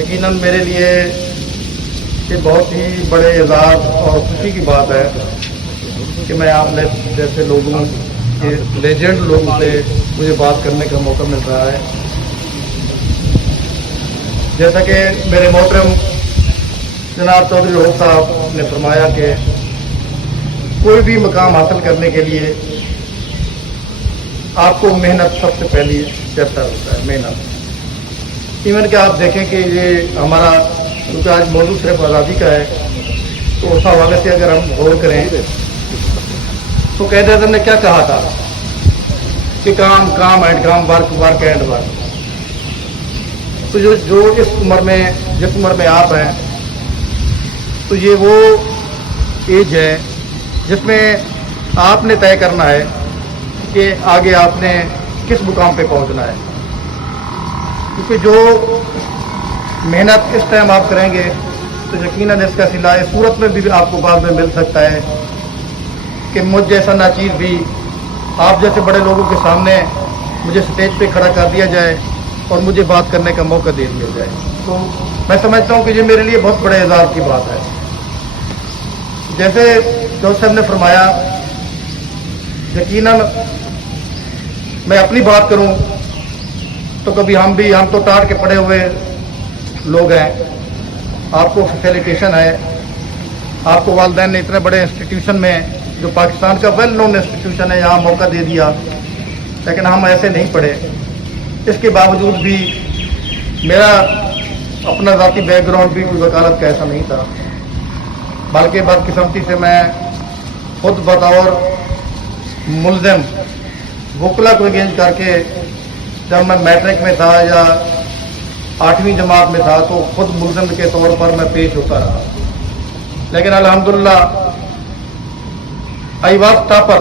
یقیناً میرے لیے یہ بہت ہی بڑے اعزاز اور خوشی کی بات ہے کہ میں آپ جیسے لوگوں کے لیجنڈ لوگوں سے مجھے بات کرنے کا موقع مل رہا ہے. جیسا کہ میرے محترم جناب چودھری روہت صاحب نے فرمایا کہ کوئی بھی مقام حاصل کرنے کے لیے آپ کو محنت سب سے پہلی بہتر ہوتا ہے. محنت ایون کہ آپ دیکھیں کہ یہ ہمارا کیونکہ آج موضوع صرف آزادی کا ہے تو اس حوالے سے اگر ہم غور کریں تو قائد اعظم نے کیا کہا تھا کہ کام کام اینڈ کام ورک ورک اینڈ ورک. تو جو اس عمر میں جس عمر میں آپ ہیں تو یہ وہ ایج ہے جس میں آپ نے طے کرنا ہے کہ آگے آپ نے کس مقام پہ پہنچنا ہے. کیونکہ جو محنت اس ٹائم آپ کریں گے تو یقیناً اس کا صلہ اس صورت میں بھی آپ کو بعد میں مل سکتا ہے کہ مجھ جیسا ناچیز بھی آپ جیسے بڑے لوگوں کے سامنے مجھے سٹیج پہ کھڑا کر دیا جائے اور مجھے بات کرنے کا موقع دے دیا جائے. تو میں سمجھتا ہوں کہ یہ میرے لیے بہت بڑے اعزاز کی بات ہے. جیسے جوز صاحب نے فرمایا یقیناً میں اپنی بات کروں تو کبھی ہم تو ٹاٹ کے پڑے ہوئے لوگ ہیں. آپ کو فیسیلیٹیشن ہے, آپ کو والدین نے اتنے بڑے انسٹیٹیوشن میں جو پاکستان کا ویل نون انسٹیٹیوشن ہے یہاں موقع دے دیا, لیکن ہم ایسے نہیں پڑھے. اس کے باوجود بھی میرا اپنا ذاتی بیک گراؤنڈ بھی کوئی وکالت کا ایسا نہیں تھا, بلکہ بدقسمتی سے میں خود بطور ملزم وکلا کو انگیج کر کے جب میں میٹرک میں تھا یا 8ویں جماعت میں تھا تو خود ملزم کے طور پر میں پیش ہوتا رہا. لیکن الحمدللہ آئی واز ٹاپر.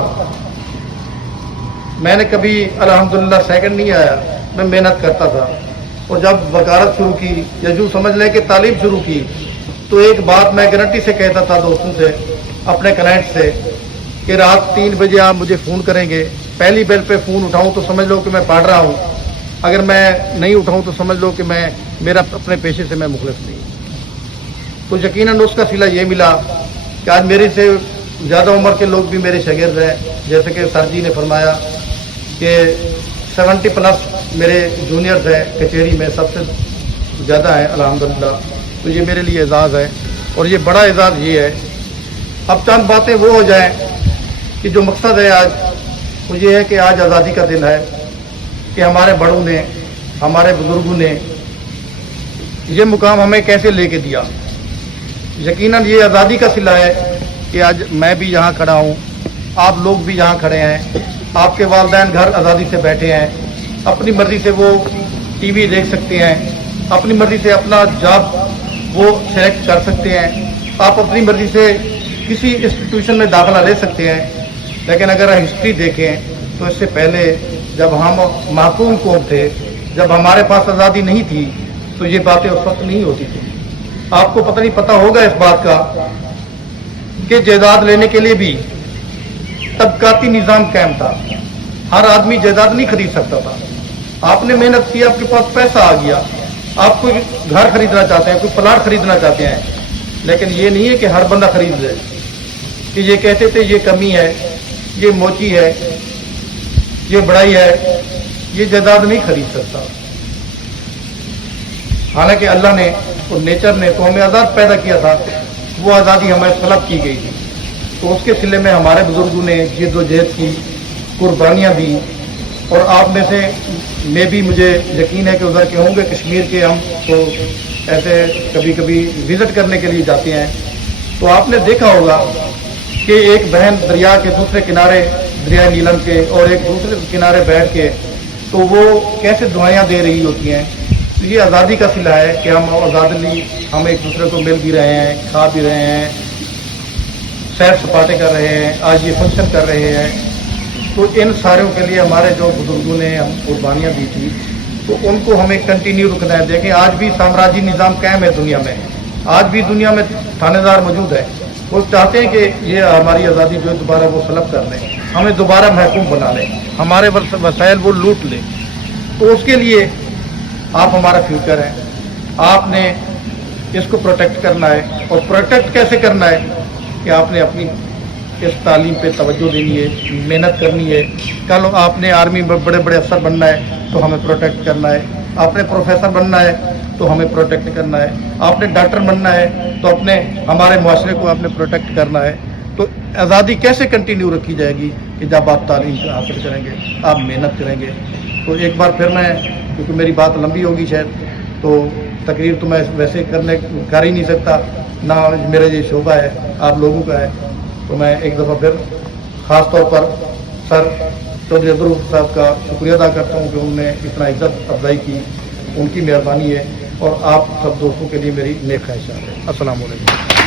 میں نے کبھی الحمدللہ سیکنڈ نہیں آیا, میں محنت کرتا تھا. اور جب وکالت شروع کی یا جو سمجھ لیں کہ تعلیم شروع کی تو ایک بات میں گارنٹی سے کہتا تھا دوستوں سے, اپنے کلائنٹ سے, کہ رات 3 بجے آپ مجھے فون کریں گے, پہلی بیل پہ فون اٹھاؤں تو سمجھ لو کہ میں پڑھ رہا ہوں, اگر میں نہیں اٹھاؤں تو سمجھ لو کہ میرا اپنے پیشے سے میں مخلص نہیں. تو یقیناً اس کا صلہ یہ ملا کہ آج میرے سے زیادہ عمر کے لوگ بھی میرے شاگرد ہیں. جیسے کہ سر جی نے فرمایا کہ 70+ میرے جونیئرز ہیں کچہری میں, سب سے زیادہ ہیں الحمدللہ. تو یہ میرے لیے اعزاز ہے اور یہ بڑا اعزاز یہ ہے. اب چند باتیں وہ ہو جائیں کہ جو مقصد ہے آج وہ یہ ہے کہ آج آزادی کا دن ہے کہ ہمارے بڑوں نے, ہمارے بزرگوں نے یہ مقام ہمیں کیسے لے کے دیا. یقیناً یہ آزادی کا صلہ ہے کہ آج میں بھی یہاں کھڑا ہوں, آپ لوگ بھی یہاں کھڑے ہیں, آپ کے والدین گھر آزادی سے بیٹھے ہیں, اپنی مرضی سے وہ ٹی وی دیکھ سکتے ہیں, اپنی مرضی سے اپنا جاب وہ سلیکٹ کر سکتے ہیں, آپ اپنی مرضی سے کسی انسٹیٹیوشن میں داخلہ لے سکتے ہیں. لیکن اگر ہسٹری دیکھیں تو اس سے پہلے جب ہم محکوم قوم تھے, جب ہمارے پاس آزادی نہیں تھی تو یہ باتیں اس وقت نہیں ہوتی تھیں. آپ کو پتہ نہیں پتہ ہوگا اس بات کا کہ جائیداد لینے کے لیے بھی طبقاتی نظام قائم تھا. ہر آدمی جائیداد نہیں خرید سکتا تھا. آپ نے محنت کی, آپ کے پاس پیسہ آ گیا, آپ کوئی گھر خریدنا چاہتے ہیں, کوئی پلاٹ خریدنا چاہتے ہیں, لیکن یہ نہیں ہے کہ ہر بندہ خرید لے. کہ یہ کہتے تھے یہ کمی ہے, یہ موچی ہے, یہ بڑائی ہے, یہ جائیداد نہیں خرید سکتا. حالانکہ اللہ نے اور نیچر نے تو ہمیں آزاد پیدا کیا تھا, وہ آزادی ہمیں طلب کی گئی تھی. تو اس کے سلے میں ہمارے بزرگوں نے جد و جہد کی, قربانیاں دی. اور آپ میں سے میں بھی مجھے یقین ہے کہ ادھر کے ہوں گے کشمیر کے, ہم تو ایسے کبھی کبھی وزٹ کرنے کے لیے جاتے ہیں تو آپ نے دیکھا ہوگا کہ ایک بہن دریا کے دوسرے کنارے, دریائے نیلم کے, اور ایک دوسرے کنارے بیٹھ کے تو وہ کیسے دعائیں دے رہی ہوتی ہیں. تو یہ آزادی کا صلہ ہے کہ ہم آزادی ہم ایک دوسرے کو مل بھی رہے ہیں, کھا بھی رہے ہیں, سیر سپاٹے کر رہے ہیں, آج یہ فنکشن کر رہے ہیں. تو ان ساروں کے لیے ہمارے جو بزرگوں نے ہم قربانیاں دی تھی تو ان کو ہمیں کنٹینیو رکھنا ہے. دیکھیں آج بھی سامراجی نظام قائم ہے دنیا میں, آج بھی دنیا میں تھانے دار موجود ہے. وہ چاہتے ہیں کہ یہ ہماری آزادی جو دوبارہ وہ سلب کر لیں, ہمیں دوبارہ محکوم بنا لیں, ہمارے وسائل وہ لوٹ لیں. تو اس کے لیے آپ ہمارا فیوچر ہیں, آپ نے اس کو پروٹیکٹ کرنا ہے. اور پروٹیکٹ کیسے کرنا ہے کہ آپ نے اپنی اس تعلیم پہ توجہ دینی ہے, محنت کرنی ہے. کل آپ نے آرمی میں بڑے بڑے افسر بننا ہے تو ہمیں پروٹیکٹ کرنا ہے. آپ نے پروفیسر بننا ہے تو ہمیں پروٹیکٹ کرنا ہے. آپ نے ڈاکٹر بننا ہے تو ہمارے معاشرے کو آپ نے پروٹیکٹ کرنا ہے. تو آزادی کیسے کنٹینیو رکھی جائے گی کہ جب آپ تعلیم حاصل کریں گے, آپ محنت کریں گے. تو ایک بار پھر میں, کیونکہ میری بات لمبی ہوگی شاید, تو تقریر تو میں ویسے کر ہی نہیں سکتا, نہ میرا یہ شعبہ ہے, آپ لوگوں کا ہے. تو میں ایک دفعہ پھر خاص طور پر سر چودھری عبدالرؤف صاحب کا شکریہ ادا کرتا ہوں کہ انہوں نے اتنا عزت افزائی کی. ان کی مہربانی ہے, اور آپ سب دوستوں کے لیے میری نیک خواہشات ہے. السلام علیکم.